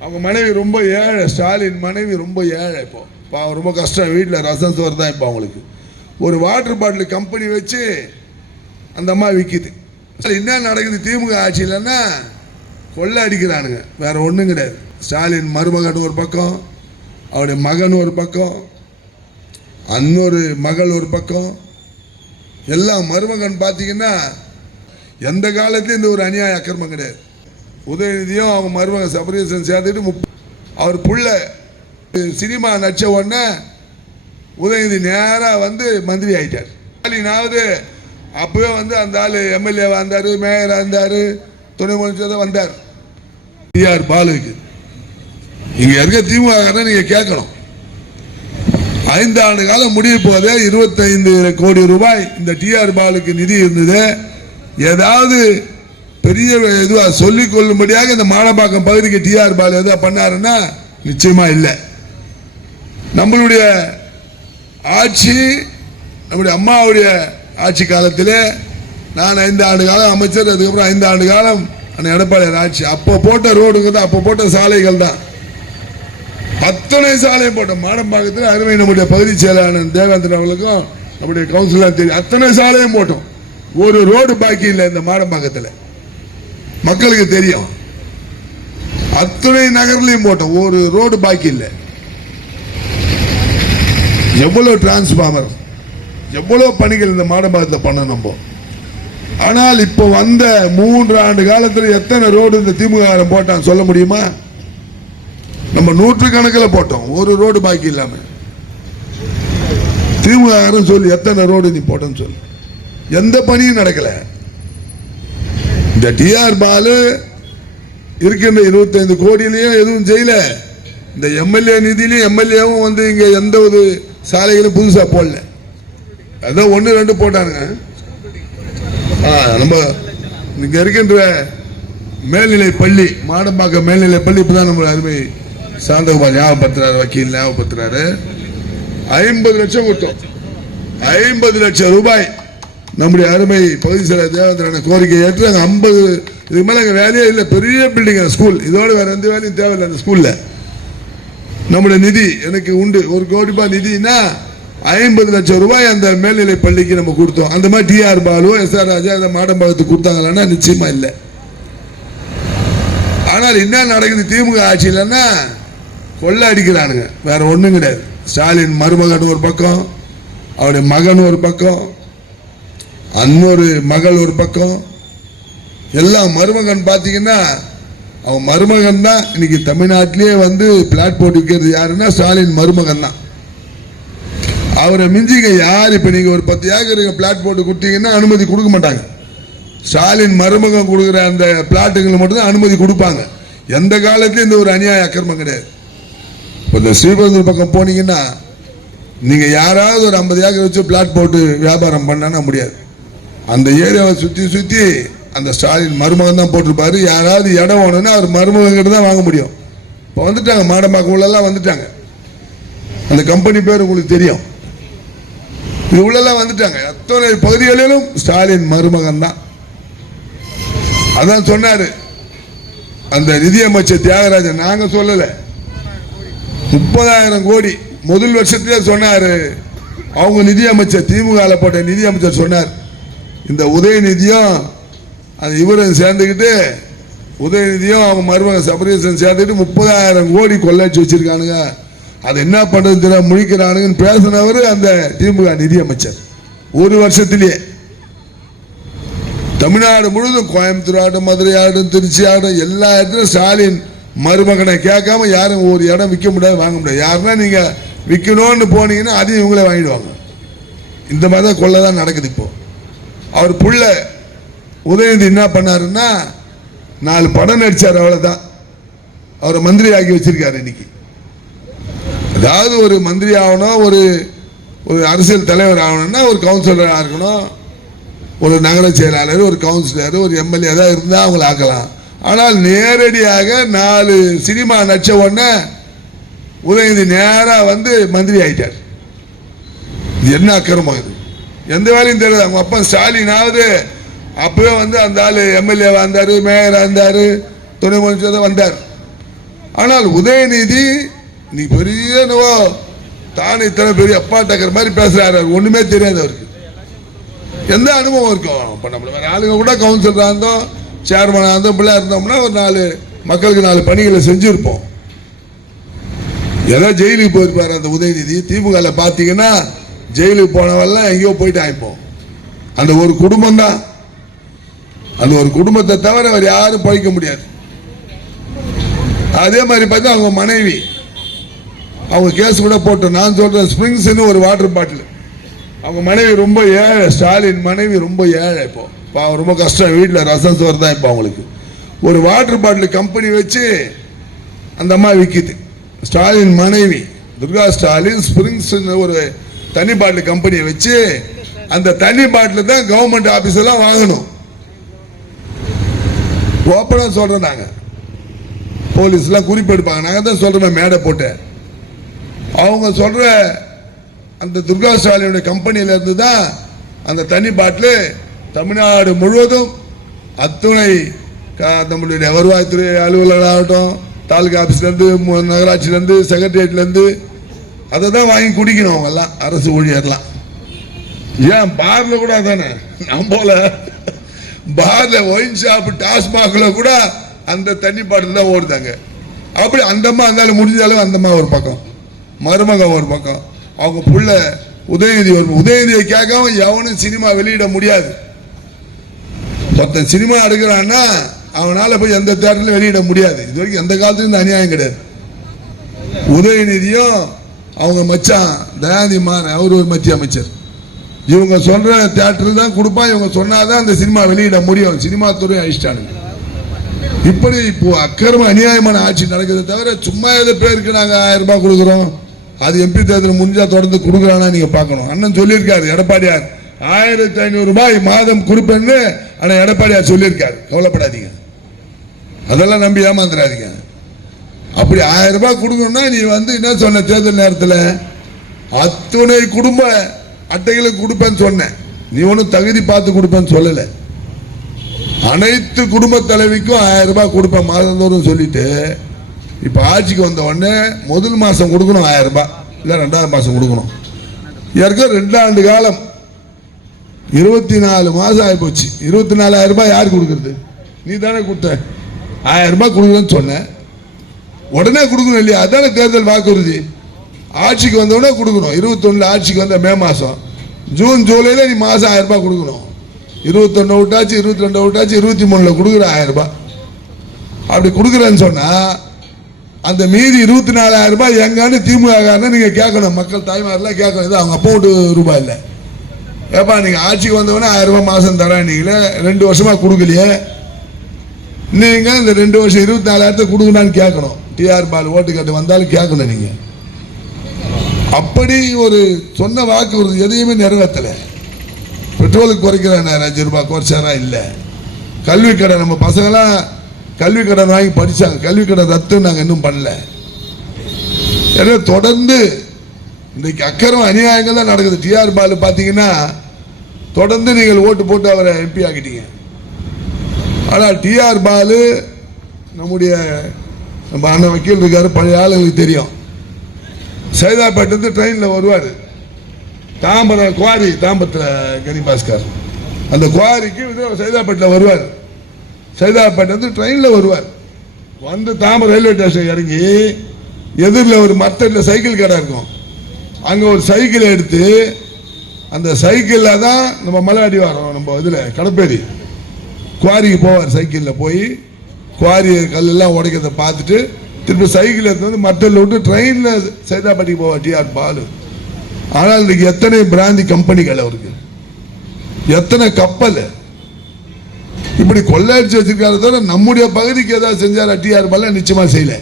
அவங்க மனைவி ரொம்ப ஏழை. ஸ்டாலின் மனைவி ரொம்ப ஏழை இப்போ. இப்போ ரொம்ப கஷ்டம். வீட்டில் ரசம் சோறு தான் இப்போ அவங்களுக்கு. ஒரு வாட்டர் பாட்டில் கம்பெனி வச்சு அந்த அம்மா விற்கிது என்ன நடக்குது? திமுக ஆட்சியிலன்னா கொள்ளை அடிக்கிறானுங்க. வேற ஒன்றும் கிடையாது. ஸ்டாலின் மருமகன் ஒரு பக்கம் அவருடைய மகன் ஒரு பக்கம் அன்னொரு மகள் ஒரு பக்கம். எல்லாம் மருமகன் பார்த்தீங்கன்னா எந்த காலத்துலையும் இந்த ஒரு அநியாய அக்கிரமம் கிடையாது. உதயநிதியும் அவங்க மருமகன் சபரீசன் சேர்ந்துட்டு முப் அவர் புள்ள சினிமா நடிச்ச உடனே உதயநிதி நேராக வந்து மந்திரி ஆகிட்டார் ஸ்டாலினாவது அப்போவே வந்து அந்த ஆள் எம்எல்ஏவாக இருந்தார் மேயராக இருந்தார் துணை முதலமைச்சர் வந்தார். டிஆர் பாலுக்கு. இங்கே இருக்க திமுக நீங்கள் கேட்கணும். ஐந்து ஆண்டு காலம் முடிய போதே இருபத்தைந்து கோடி ரூபாய் இந்த டிஆர் பாலுக்கு நிதி இருந்தது. ஏதாவது பெரிய இதுவாக சொல்லிக் கொள்ளும்படியாக இந்த மாடம்பாக்கம் பகுதிக்கு டிஆர் பால் எதாவது பண்ணாருன்னா நிச்சயமா இல்லை. நம்மளுடைய ஆட்சி நம்முடைய அம்மாவுடைய ஆட்சி காலத்தில் நான் ஐந்து ஆண்டு காலம் அமைச்சர் அதுக்கப்புறம் ஐந்து ஆண்டு காலம் அந்த எடப்பாடியார் ஆட்சி. அப்போ போட்ட ரோடுங்க தான் அப்போ போட்ட சாலைகள் தான் அத்தனை சாலையும் போட்டோம் மாடம்பாக்கத்தில் அருமை நம்முடைய பகுதி செயலாளர் தேவேந்திரன் அவர்களுக்கும் நம்முடைய கவுன்சிலர் தெரியும். அத்தனை சாலையும் போட்டோம். ஒரு ரோடு பாக்கி இல்லை இந்த மாடம்பாக்கத்தில். மக்களுக்கு தெரியும். அத்தனை நகர்லையும் போட்டோம். ஒரு ரோடு பாக்கி இல்லை. எவ்வளவு டிரான்ஸ்பார்மர் எவ்வளவு பணிகள் இந்த மாடம்பாக்கத்தில் பண்ண நம்ம. ஆனால் இப்போ வந்த மூன்று ஆண்டு காலத்தில் எத்தனை ரோடு இந்த திமுக போட்டான் சொல்ல முடியுமா? நம்ம நூற்று கணக்கில் போட்டோம். ஒரு ரோடு பாக்கி இல்லாம. திமுக சொல்லி எத்தனை ரோடு நீ போட்டோன்னு சொல்லு. எந்த பணியும் நடக்கல. இந்த டிஆர் பாலு இருக்கின்ற இருபத்தைந்து கோடியிலையும் எதுவும் செய்யல. இந்த எம்எல்ஏ நிதியிலையும் எம்எல்ஏவும் வந்து இங்க எந்த ஒரு சாலைகளும் புதுசா போடல. அதான் ஒன்று ரெண்டு போட்டானுங்க. ஆ, நம்ம இங்க இருக்கின்ற மேல்நிலை பள்ளி மாடம்பாக்கம் மேல்நிலை பள்ளி இப்பதான் நம்ம அருமை சாந்தகுமார் ஞாபகப்படுத்துறாரு வக்கீல் ஞாபகப்படுத்துறாரு. ஐம்பது லட்சம் கொடுத்தோம். ஐம்பது லட்சம் ரூபாய். நம்முடைய அருமை பகுதி சேர தேவேந்திரன் கோரிக்கை ஏற்று அங்கே ஐம்பது இதுக்கு மேலே அங்கே வேலையே இல்லை. பெரிய பில்டிங் ஸ்கூல் இதோட வேறு எந்த வேலையும் தேவையில்லை அந்த ஸ்கூலில் நம்முடைய நிதி எனக்கு உண்டு. ஒரு கோடி ரூபாய் நிதினா ஐம்பது லட்சம் ரூபாய் அந்த மேல்நிலை பள்ளிக்கு நம்ம கொடுத்தோம். அந்த மாதிரி TR Balu S R Raja அந்த மாடம்பாளத்துக்கு கொடுத்தாங்களான்னா நிச்சயமா இல்லை. ஆனால் என்ன நடக்குது? திமுக ஆட்சியிலன்னா கொள்ளை அடிக்கிறானுங்க. வேற ஒன்றும் கிடையாது. ஸ்டாலின் மருமகன் ஒரு பக்கம் அவருடைய மகன் ஒரு பக்கம் அன்னொரு மகள் ஒரு பக்கம் எல்லாம் மருமகன் பார்த்தீங்கன்னா அவன் மருமகன் தான். இன்னைக்கு தமிழ்நாட்டிலேயே வந்து பிளாட் போட்டு விற்கிறது யாருன்னா ஸ்டாலின் மருமகன் தான். அவரை மிஞ்சிங்க யார்? இப்போ நீங்கள் ஒரு பத்து ஏக்கருக்கு பிளாட் போட்டு கொடுத்தீங்கன்னா அனுமதி கொடுக்க மாட்டாங்க. ஸ்டாலின் மருமகன் கொடுக்குற அந்த பிளாட்டுங்களை மட்டும்தான் அனுமதி கொடுப்பாங்க. எந்த காலத்துலையும் இந்த ஒரு அநியாய அக்கிரமம் கிடையாது. இப்போ இந்த ஸ்ரீபெருந்தூர் பக்கம் போனீங்கன்னா நீங்கள் யாராவது ஒரு ஐம்பது ஏக்கர் வச்சு பிளாட் போட்டு வியாபாரம் பண்ணனா முடியாது. அந்த ஏரியாவை சுற்றி சுற்றி அந்த ஸ்டாலின் மருமகன் தான் போட்டிருப்பாரு. யாராவது இடம் வேணும்னா அவர் மருமகன் கிட்ட தான் வாங்க முடியும். இப்போ வந்துட்டாங்க மாடமாக்குள்ளெல்லாம் வந்துட்டாங்க. அந்த கம்பெனி பேர் உங்களுக்கு தெரியும். இது உள்ளெல்லாம் வந்துட்டாங்க. அத்தனை பகுதிகளிலும் ஸ்டாலின் மருமகன் தான். அதான் சொன்னாரு. அந்த நிதியமைச்சர் தியாகராஜன் நாங்க சொல்லல. முப்பதாயிரம் கோடி முதல் வருஷத்திலே சொன்னாரு. அவங்க நிதியமைச்சர் திமுக போட்ட நிதியமைச்சர் சொன்னார். இந்த உதயநிதியும் அது இவரும் சேர்ந்துக்கிட்டு உதயநிதியும் அவங்க மருமகன் சபரீசன் சேர்ந்துக்கிட்டு முப்பதாயிரம் கோடி கொள்ளைச்சு வச்சிருக்கானுங்க. அது என்ன பண்ணுறது தெரிய முழிக்கிறானுங்கன்னு பேசினவர் அந்த திமுக நிதியமைச்சர் ஒரு வருஷத்திலேயே தமிழ்நாடு முழுவதும் கோயம்புத்தூர் ஆகட்டும் மதுரை ஆகட்டும் திருச்சி ஆகட்டும் எல்லா இடத்துலையும் ஸ்டாலின் மருமகனை கேட்காம யாரும் ஒரு இடம் விற்க முடியாது வாங்க முடியாது. யாருன்னா நீங்கள் விற்கணும்னு போனீங்கன்னா அதையும் இவங்களே வாங்கிடுவாங்க. இந்த மாதிரி தான் கொள்ளை தான் நடக்குது இப்போது அவர் புள்ள உதயநிதி என்ன பண்ணாருன்னா நாலு படம் நடிச்சார் அவ்வளோதான் அவரை மந்திரி ஆக்கி வச்சிருக்காரு இன்னைக்கு. அதாவது ஒரு மந்திரி ஆகணும் ஒரு ஒரு அரசியல் தலைவர் ஆகணும்னா ஒரு கவுன்சிலராக இருக்கணும் ஒரு நகர செயலாளர் ஒரு கவுன்சிலர் ஒரு எம்எல்ஏ ஏதாவது இருந்தால் அவங்கள ஆக்கலாம். ஆனால் நேரடியாக நாலு சினிமா நடிச்ச உடனே உதயநிதி நேராக வந்து மந்திரி ஆயிட்டார். இது என்ன அக்கிரமம் இது? எந்த வேலையும் தெரியல அவங்க அப்பா ஸ்டாலினாவது அப்பவே வந்து அந்த ஆள் எம்எல்ஏவாக இருந்தார் மேயராக இருந்தார் துணை முதலமைச்சர் வந்தார். ஆனால் உதயநிதி நீ பெரிய என்னவோ தானே இத்தனை பெரிய அப்பா டக்கர் மாதிரி பேசுகிறாரு அவர் ஒன்றுமே தெரியாது அவருக்கு. எந்த அனுபவம் இருக்கும் இப்போ நம்மள வேறு ஆளுங்க கூட கவுன்சிலராக இருந்தோம் சேர்மனாக இருந்தோம் பிள்ளையாக இருந்தோம்னா ஒரு நாலு மக்களுக்கு நாலு பணிகளை செஞ்சுருப்போம். ஏதோ ஜெயிலுக்கு போயிருப்பார் அந்த உதயநிதி? திமுகவில் பார்த்தீங்கன்னா ஜெயிலுக்கு போனவெல்லாம் எங்கேயோ போயிட்டான் இப்போ. அந்த ஒரு குடும்பம் தான் அந்த ஒரு குடும்பத்தை தவிர வேறு யாரும் பழிக்க முடியாது. அதே மாதிரி பார்த்தா அவங்க மனைவி. அவங்க கேஸ் கூட போட்டோம் நான் சொல்றேன் ஸ்ப்ரிங்ஸ்னு ஒரு வாட்டர் பாட்டில். அவங்க மனைவி ரொம்ப ஏழை ஸ்டாலின் மனைவி ரொம்ப ஏழை இப்போ. பாவம் ரொம்ப கஷ்டம். வீட்டில் ரசம் சோறு தான் இப்போ அவங்களுக்கு. ஒரு வாட்டர் பாட்டில் கம்பெனி வச்சு அந்த அம்மா விற்கிது ஸ்டாலின் மனைவி துர்கா ஸ்டாலின் ஸ்ப்ரிங்ஸ் ஒரு தனி பாட்டில் கம்பெனியை வச்சு அந்த தனி பாட்டில் தான் கவர்மெண்ட் ஆபீஸ் எல்லாம் வாங்கணும். ஓப்பனாக சொல்கிறோம் நாங்கள் போலீஸ்லாம் குறிப்பெடுப்பாங்க நாங்கள் தான் சொல்கிறோமே மேடை போட்டு. அவங்க சொல்கிற அந்த துர்கா ஸ்டாலினுடைய கம்பெனியிலேருந்து தான் அந்த தண்ணி பாட்டில் தமிழ்நாடு முழுவதும் அத்துணை நம்மளுடைய வருவாய்த்துறை அலுவலர்களாகட்டும் தாலுகா ஆஃபீஸ்லேருந்து நகராட்சியிலேருந்து செக்ரட்டரியேட்லேருந்து அதை தான் வாங்கி குடிக்கணும் அவங்கெல்லாம் அரசு ஊழியர்லாம். ஏன் பார்ல கூட அதானே? நம்ம போல. பார்ல ஒயின் ஷாப் டாஸ்மாக்ல கூட அந்த தண்ணி பாட்டில் தான் ஓடுதாங்க. அப்படி அந்தம்மா இருந்தாலும் முடிஞ்சாலும் அந்தம்மா ஒரு பக்கம். மருமகன் ஒரு பக்கம். அவங்க புள்ள உதயநிதி ஒரு உதயநிதியை கேட்காம எவனும் சினிமா வெளியிட முடியாது. ஒருத்தன் சினிமா எடுக்கிறான்னா அவனால போய் எந்த தேட்டர்லையும் வெளியிட முடியாது. இது வரைக்கும் எந்த காலத்துலையும் இந்த அநியாயம் கிடையாது. உதயநிதியும் அவங்க மச்சான் தயாநிதி மாறன் அவர் ஒரு மத்திய அமைச்சர். இவங்க சொல்ற தியேட்டர் தான் கொடுப்பான் இவங்க சொன்னாதான் அந்த சினிமா வெளியிட முடியும். சினிமா துறை அழிச்சிட்டானுங்க இப்படி இப்போ அக்கிரம அநியாயமான ஆட்சி நடக்குது தவிர சும்மா ஏதோ பேருக்கு நாங்கள் ஆயிரம் ரூபாய் கொடுக்குறோம். அது எம்பி தேர்தல் முடிஞ்சா தொடர்ந்து கொடுக்குறானா நீங்க பார்க்கணும். அண்ணன் சொல்லியிருக்காரு எடப்பாடியார் ஆயிரத்தி ஐநூறு ரூபாய் மாதம் கொடுப்பேன்னு ஆனா எடப்பாடியார் சொல்லியிருக்காரு. கவலைப்படாதீங்க. அதெல்லாம் நம்பி ஏமாந்துடாதீங்க அப்படி ஆயிரம் ரூபாய் கொடுக்கணும்னா நீ வந்து என்ன சொன்ன தேர்தல் நேரத்தில்? அத்துணை குடும்ப அட்டைகளுக்கு கொடுப்பேன்னு சொன்னேன். நீ ஒன்றும் தகுதி பார்த்து கொடுப்பேன்னு சொல்லலை. அனைத்து குடும்ப தலைவிக்கும் ஆயிரம் ரூபாய் கொடுப்பேன் மாதந்தோறும் சொல்லிட்டு. இப்போ ஆட்சிக்கு வந்த உடனே முதல் மாதம் கொடுக்கணும் ஆயிரம் ரூபாய் இல்லை ரெண்டாவது மாதம் கொடுக்கணும். ஏற்கனவே ரெண்டு ஆண்டு காலம் இருபத்தி நாலு மாதம் ஆகிப்போச்சு இருபத்தி நாலாயிரம் ரூபாய் யார் கொடுக்குறது? நீ தானே கொடுத்த. ஆயிரம் ரூபாய் கொடுக்குறேன்னு சொன்னேன். உடனே கொடுக்கணும் இல்லையா? அதான தேர்தல் வாக்குறுதி. ஆட்சிக்கு வந்த கொடுக்கணும். இருபத்தொன்னுல ஆட்சிக்கு வந்த மே மாதம் ஜூன் ஜூலையில் நீ மாதம் ஆயிரம் ரூபாய் கொடுக்கணும். இருபத்தொன்னு விட்டாச்சு இருபத்தி ரெண்டு விட்டாச்சு இருபத்தி மூணில் கொடுக்குற ஆயிரம் ரூபாய். அப்படி கொடுக்குறேன்னு சொன்னால் அந்த மீதி இருபத்தி நாலாயிரம் ரூபாய் எங்கன்னு திமுக நீங்கள் கேட்கணும். மக்கள் தாய்மாரெலாம் கேட்கணும். இது அவங்க அப்பா ரூபாய் இல்லை. ஏப்பா நீங்கள் ஆட்சிக்கு வந்தவொடனே ஆயிரம் ரூபாய் மாதம் தரேன் நீங்களே. ரெண்டு வருஷமாக கொடுக்கலையே. நீங்கள் இந்த ரெண்டு வருஷம் இருபத்தி நாலாயிரத்தை கொடுக்கணான்னு கேட்கணும். டிஆர் பால் ஓட்டு கேட்டு வந்தாலும் கேட்கணும் நீங்க. அப்படி ஒரு சொன்ன வாக்குறுதி எதையுமே நிறைவேற்றல. பெட்ரோலுக்கு குறைக்கிறேன் அஞ்சு ரூபாய் குறைச்சாரா இல்லை. கல்வி கடன் நம்ம பசங்களாம் கல்வி கடன் வாங்கி படித்தாங்க கல்வி கடன் ரத்து நாங்கள் இன்னும் பண்ணல. எனவே தொடர்ந்து இன்றைக்கு அக்கறம் அநியாயங்கள் தான் நடக்குது. டிஆர் பால் பார்த்தீங்கன்னா தொடர்ந்து நீங்கள் ஓட்டு போட்டு அவரை எம்பி ஆக்கிட்டீங்க. ஆனால் டிஆர் பாலு நம்முடைய நம்ம அண்ணன் வக்கீல் இருக்காரு பழைய ஆளுங்களுக்கு தெரியும். சைதாப்பேட்டிலிருந்து ட்ரெயினில் வருவார். தாம்பரம் குவாரி தாம்பரத்தில் கனி பாஸ்கர். அந்த குவாரிக்கு சைதாப்பேட்டில் வருவார். சைதாப்பேட்டிலேருந்து ட்ரெயினில் வருவார். வந்து தாம்பரம் ரயில்வே ஸ்டேஷன் இறங்கி எதிரில் ஒரு மரத்தில் சைக்கிள் கடை இருக்கும். அங்கே ஒரு சைக்கிளை எடுத்து அந்த சைக்கிளில் தான் நம்ம மலையாடி வரோம் நம்ம இதில் கடப்பேரி குவாரிக்கு போவார் சைக்கிளில் போய் குவாரி கல்லெல்லாம் உடைக்கிறத பார்த்துட்டு திருப்பி சைக்கிள் எடுத்து வந்து மட்டலில் விட்டு ட்ரெயினில் சைதாப்பேட்டைக்கு போவார் டிஆர் பாலு. ஆனால் இன்றைக்கு எத்தனை பிராந்தி கம்பெனிகள் அவருக்கு? எத்தனை கப்பல்? இப்படி கொள்ளையடிச்சு வச்சிருக்காரு தவிர நம்முடைய பகுதிக்கு ஏதாவது செஞ்சார் டிஆர் பால? நிச்சயமாக செய்யல.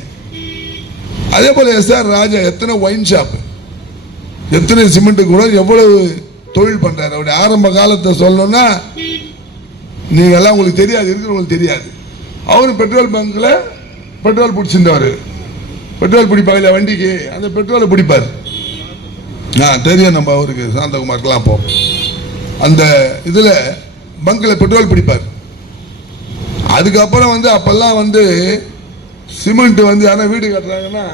அதே போல் எஸ் ஆர் ராஜா எத்தனை ஒயின் ஷாப்பு எத்தனை சிமெண்ட்டு கூட எவ்வளவு தொழில் பண்ணுறாரு அவருடைய ஆரம்ப காலத்தை சொல்லணும்னா நீங்க எல்லாம் உங்களுக்கு தெரியாது இருக்கிறவங்களுக்கு தெரியாது. அவரும் பெட்ரோல் பங்க்ல பெட்ரோல் பிடிச்சிருந்தவர் பெட்ரோல் பிடிப்பாங்க வண்டிக்கு அந்த பெட்ரோலை பிடிப்பார். ஆ தெரியும் நம்ம அவருக்கு சாந்தகுமாருக்கெல்லாம் போ. அந்த இதில் பங்கில் பெட்ரோல் பிடிப்பார். அதுக்கப்புறம் வந்து அப்போல்லாம் வந்து சிமெண்ட் வந்து யாரும் வீடு கட்டுறாங்கன்னா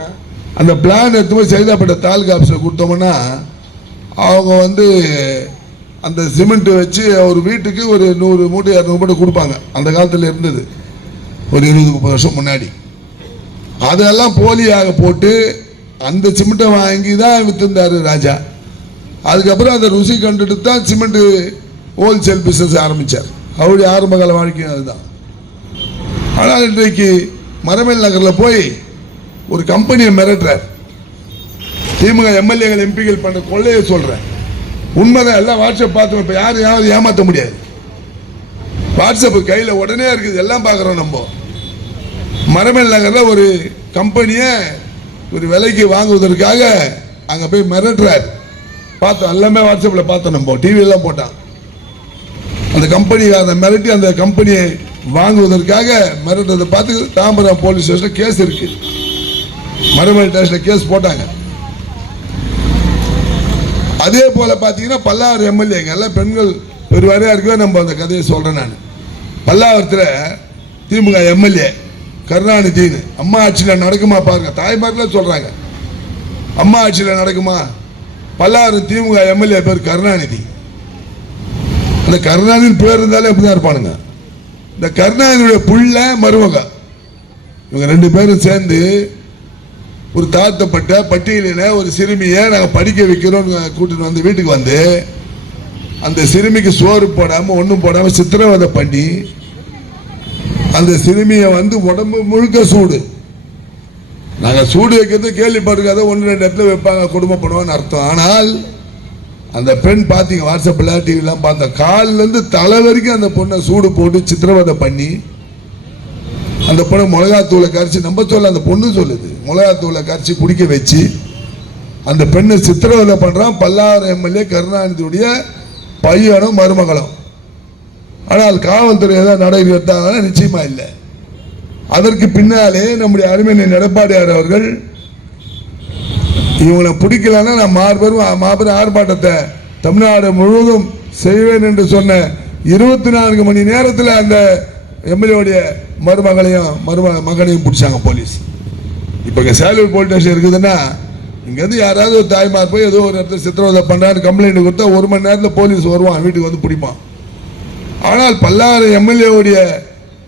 அந்த பிளான் எடுத்து போய் சைதாப்பேட்டை தாலுகா ஆஃபீஸில் கொடுத்தோம்னா அவங்க வந்து அந்த சிமெண்ட்டு வச்சு ஒரு வீட்டுக்கு ஒரு நூறு மூட்டை இரநூறு மூட்டை கொடுப்பாங்க. அந்த காலத்தில் இருந்தது. ஒரு இருபது முப்பது வருஷம் முன்னாடி. அதெல்லாம் போலியாக போட்டு அந்த சிமெண்ட்டை வாங்கி தான் விற்றுந்தார் ராஜா. அதுக்கப்புறம் அந்த ருசி கண்டுட்டு தான் சிமெண்ட்டு ஹோல்சேல் பிஸ்னஸ் ஆரம்பித்தார் அவருடைய ஆரம்ப கால வாழ்க்கையும் அதுதான். ஆனால் இன்றைக்கு மரமேல் நகரில் போய் ஒரு கம்பெனியை மிரட்டுறார். திமுக எம்எல்ஏகள் எம்பிகள் பண்ண கொள்ளையை சொல்கிறேன் உண்மைதான் எல்லாம் வாட்ஸ்அப் பார்த்து இப்போ யாரும் யாரும் ஏமாற்ற முடியாது. வாட்ஸ்அப் கையில் உடனே இருக்குது எல்லாம் பார்க்குறோம் நம்ம. மரமேல் நகரில் ஒரு கம்பெனியை ஒரு விலைக்கு வாங்குவதற்காக அங்கே போய் மிரட்டுறார். பார்த்தோம் எல்லாமே வாட்ஸ்அப்பில் பார்த்தோம் நம்ம. டிவியெல்லாம் போட்டான். அந்த கம்பெனி அதை மிரட்டி அந்த கம்பெனியை வாங்குவதற்காக மிரட்டுறதை பார்த்து தாம்பரம் போலீஸ் ஸ்டேஷனில் கேஸ் இருக்கு. மரமேல் ஸ்டேஷனில் கேஸ் போட்டாங்க. அதே போல் பார்த்தீங்கன்னா பல்லாவர் எம்எல்ஏங்க எல்லாம் பெண்கள் பெருவாரியாக இருக்கவே நம்ம அந்த கதையை சொல்கிறேன் நான். பல்லாவரத்தில் திமுக எம்எல்ஏ கருணாநிதினு. அம்மா ஆட்சியில் நடக்குமா பாருங்க. தாய்மார்களே சொல்கிறாங்க அம்மா ஆட்சியில் நடக்குமா? பல்லாயிரம் திமுக எம்எல்ஏ பேர் கருணாநிதி. அந்த கருணாநிதி பேர் இருந்தாலே அப்படிதான் இருப்பானுங்க. இந்த கருணாநிதியுடைய புள்ள மருமக. இவங்க ரெண்டு பேரும் சேர்ந்து ஒரு தாழ்த்தப்பட்ட பட்டியலின ஒரு சிறுமியை நாங்கள் படிக்க வைக்கிறோம்னு கூட்டிட்டு வந்து வீட்டுக்கு வந்து அந்த சிறுமிக்கு சோறு போடாமல் ஒன்றும் போடாமல் சித்திரவதை பண்ணி அந்த சிறுமியை வந்து உடம்பு முழுக்க சூடு. நாங்கள் சூடு வைக்கிறது கேள்விப்பட்டிருக்காத ஒன்று ரெண்டு இடத்துல வைப்பாங்க குடும்பம் பண்ணுவான்னு அர்த்தம். ஆனால் அந்த பெண் பார்த்தீங்க வாட்ஸ்அப்பில் டிவிலாம் பார்த்த கால்லேருந்து தலை வரைக்கும் அந்த பொண்ணை சூடு போட்டு சித்திரவதை பண்ணி அந்த பொண்ணை மிளகாத்தூளை கரைச்சி நம்ம சொல்ல அந்த பொண்ணு சொல்லுது மிளகாத்தூளை கரைச்சி குடிக்க வச்சு அந்த பெண்ணை சித்திரவதை பண்ணுறான் பல்லாவரம் எம்எல்ஏ கருணாநிதியுடைய பையனும் மருமகளும். ஆனால் காவல்துறை ஏதாவது நடவடிக்கை எடுத்தாங்கன்னா நிச்சயமா இல்லை. அதற்கு பின்னாலே நம்முடைய அருமையின் எடப்பாடியார் அவர்கள் இவங்களை பிடிக்கலன்னா நான் மாபெரும் மாபெரும் ஆர்ப்பாட்டத்தை தமிழ்நாடு முழுவதும் செய்வேன் என்று சொன்ன இருபத்தி நான்கு மணி நேரத்தில் அந்த எம்எல்ஏடைய மருமகளையும் மரும மகனையும் பிடிச்சாங்க போலீஸ். இப்போ இங்கே சேலூர் போலீஸ் ஸ்டேஷன் இருக்குதுன்னா இங்கேருந்து யாராவது ஒரு தாய்மார் போய் ஏதோ ஒரு இடத்துல சித்திரவதை பண்ணுறாரு கம்ப்ளைண்ட் கொடுத்தா ஒரு மணி நேரத்தில் போலீஸ் வருவான் வீட்டுக்கு வந்து பிடிப்பான். ஆனால் பல்லாறு எம்எல்ஏவுடைய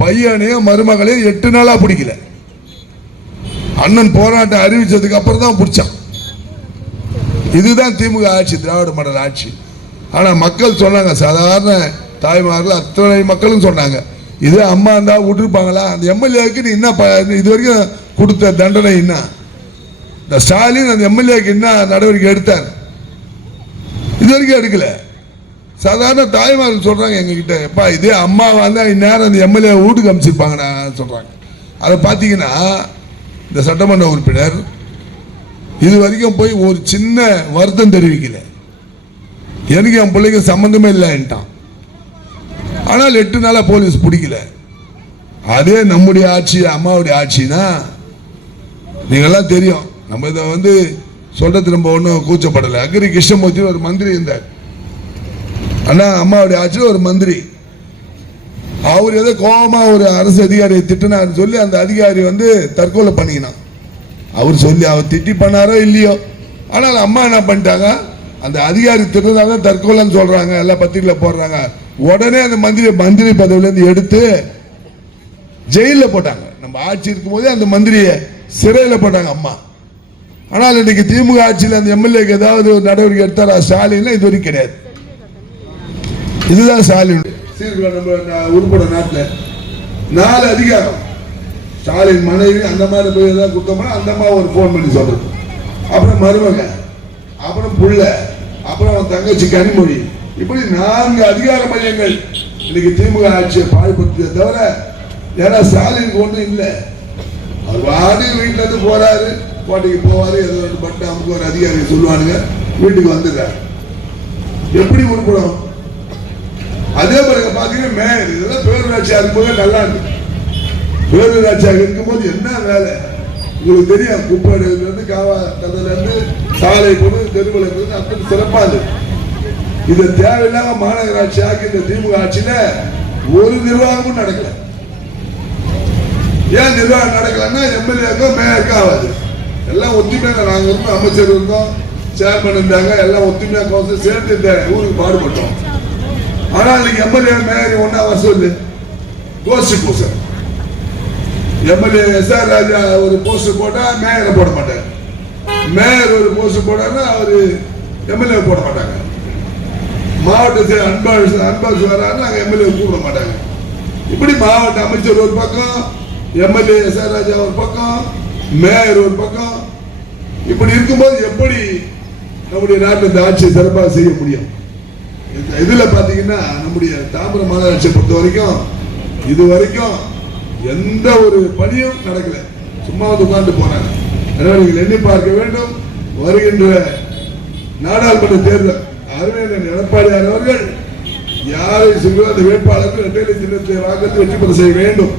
பையனையும் மருமகளையும் எட்டு நாளாக பிடிக்கல. அண்ணன் போராட்டம் அறிவிச்சதுக்கு அப்புறம் தான் பிடிச்சான். இதுதான் திமுக ஆட்சி திராவிட மாடல் ஆட்சி. ஆனா மக்கள் சொன்னாங்க சாதாரண தாய்மார்கள் அத்தனை மக்களும் சொன்னாங்க இது அம்மா இருந்தா விட்டுருப்பாங்களா? அந்த எம்எல்ஏக்கு நீ என்ன இது வரைக்கும் கொடுத்த தண்டனை என்ன? இந்த ஸ்டாலின் அந்த எம்எல்ஏக்கு என்ன நடவடிக்கை எடுத்தார்? இது வரைக்கும் எடுக்கல. சாதாரண தாய்மார்கள் சொல்றாங்க எங்ககிட்ட எப்பா இதே அம்மாவாக இருந்தால் இந்நேரம் அந்த எம்எல்ஏ வீட்டுக்கு அமைச்சிருப்பாங்கண்ணா சொல்றாங்க. அதை பார்த்தீங்கன்னா இந்த சட்டமன்ற உறுப்பினர் இது வரைக்கும் போய் ஒரு சின்ன வருத்தம் தெரிவிக்கல. எனக்கு என் பிள்ளைக்கு சம்மந்தமே இல்லைன்ட்டான். ஆனால் எட்டு நாளாக போலீஸ் பிடிக்கல. அதே நம்முடைய ஆட்சி அம்மாவுடைய ஆட்சினா நீங்கள்லாம் தெரியும். நம்ம இதை வந்து சொல்றது நம்ம ஒன்றும் கூச்சப்படலை. அக்ரி கிருஷ்ணமூர்த்தி ஒரு மந்திரி இருந்தார். ஆனா அம்மாவுடைய ஆட்சியில் ஒரு மந்திரி. அவர் ஏதோ கோபமா ஒரு அரசு அதிகாரியை திட்டினார்னு சொல்லி அந்த அதிகாரி வந்து தற்கொலை பண்ணினான். அவர் சொல்லி அவர் திட்டி பண்ணாரோ இல்லையோ? ஆனால் அம்மா என்ன பண்ணிட்டாங்க? அந்த அதிகாரி திட்டினாங்க தற்கொலைன்னு சொல்றாங்க எல்லா பத்திரிகையில போடுறாங்க. உடனே அந்த மந்திரி மந்திரி பதவியிலேருந்து எடுத்து ஜெயிலில் போட்டாங்க. நம்ம ஆட்சி இருக்கும்போதே அந்த மந்திரியை சிறையில் போட்டாங்க அம்மா. ஆனால் இன்னைக்கு திமுக ஆட்சியில் அந்த எம்எல்ஏக்கு ஏதாவது ஒரு நடவடிக்கை எடுத்தாரா? ஸ்டாலின் இது வரைக்கும் கிடையாது. இதுதான் ஸ்டாலின். நம்ம உருப்பட நாட்டில் நாலு அதிகாரம். ஸ்டாலின் மனைவி அந்த மாதிரி போய் ஏதாவது கொடுத்தோம்னா அந்த அம்மா ஒரு ஃபோன் பண்ணி சொல்றது. அப்புறம் மருமக அப்புறம் புள்ள அப்புறம் அவன் தங்கச்சி கனிமொழி. இப்படி நான்கு அதிகார மையங்கள் இன்னைக்கு திமுக ஆட்சியை பாழ்படுத்தியதை தவிர ஏன்னா ஸ்டாலின் ஒன்றும் இல்லை. அவர் வாடி வீட்டுல இருந்து போறாரு. பாட்டிக்கு போவாரு. ஏதோ ரெண்டு பட்டு அமுக்கு ஒரு அதிகாரி சொல்லுவானுங்க. வீட்டுக்கு வந்துடுறாரு. எப்படி உருப்படும்? அதே மாதிரி பாத்தீங்கன்னா மேயர் இதெல்லாம் பேரூராட்சியா இருக்கும்போது நல்லா இருக்கு பேரூராட்சியாக இருக்கும்போது என்ன வேலை? உங்களுக்கு தெரியும் குப்பை இருந்து காவா கதையில இருந்து சாலை பொண்ணு தெருவில் இருந்து அப்படி சிறப்பா இருக்கு இது தேவையில்லாம மாநகராட்சி ஆக்கி இந்த திமுக ஆட்சியில ஒரு நிர்வாகமும் நடக்கல. ஏன் நிர்வாகம் நடக்கலன்னா எம்எல்ஏக்கோ மேயருக்கோ ஆகாது. எல்லாம் ஒத்துமையாக நாங்கள் இருந்தோம் அமைச்சர் இருந்தோம் சேர்மன் இருந்தாங்க எல்லாம் ஒத்துமையாக சேர்ந்து சேர்த்து இந்த ஊருக்கு பாடுபட்டோம். ஆனால் இன்னைக்கு எம்எல்ஏ மேயர் ஒன்றா வர சொல்லு. கோஷ்டி எம்எல்ஏ எஸ் ஆர் ராஜா ஒரு போஸ்ட் போட்டா மேயரை போட மாட்டார். மேயர் ஒரு போஸ்ட் போட்டாருன்னா அவரு எம்எல்ஏ போட மாட்டாங்க. மாவட்டத்தில் அன்பாசு அன்பாசு வராருன்னு நாங்கள் எம்எல்ஏ கூப்பிட மாட்டாங்க. இப்படி மாவட்ட அமைச்சர் ஒரு பக்கம் எம்எல்ஏ எஸ் ஆர் ராஜா ஒரு பக்கம் மேயர் ஒரு பக்கம். இப்படி இருக்கும்போது எப்படி நம்முடைய நாட்டில் இந்த ஆட்சியை சிறப்பாக செய்ய முடியும்? இதுல பாத்தீங்கன்னா நம்முடைய தாமிர மாநகராட்சியை பொறுத்த வரைக்கும் இது வரைக்கும் எந்த ஒரு பணியும் நடக்கல. சும்மா வந்து உட்கார்ந்து போனாங்க. எனவே நீங்கள் எண்ணி பார்க்க வேண்டும். வருகின்ற நாடாளுமன்ற தேர்தல் அருமையான எடப்பாடியார் அவர்கள் யாரை சொல்கிறோ அந்த வேட்பாளர்கள் இரட்டை சின்னத்தை வாக்கத்தை வெற்றி பெற செய்ய வேண்டும்.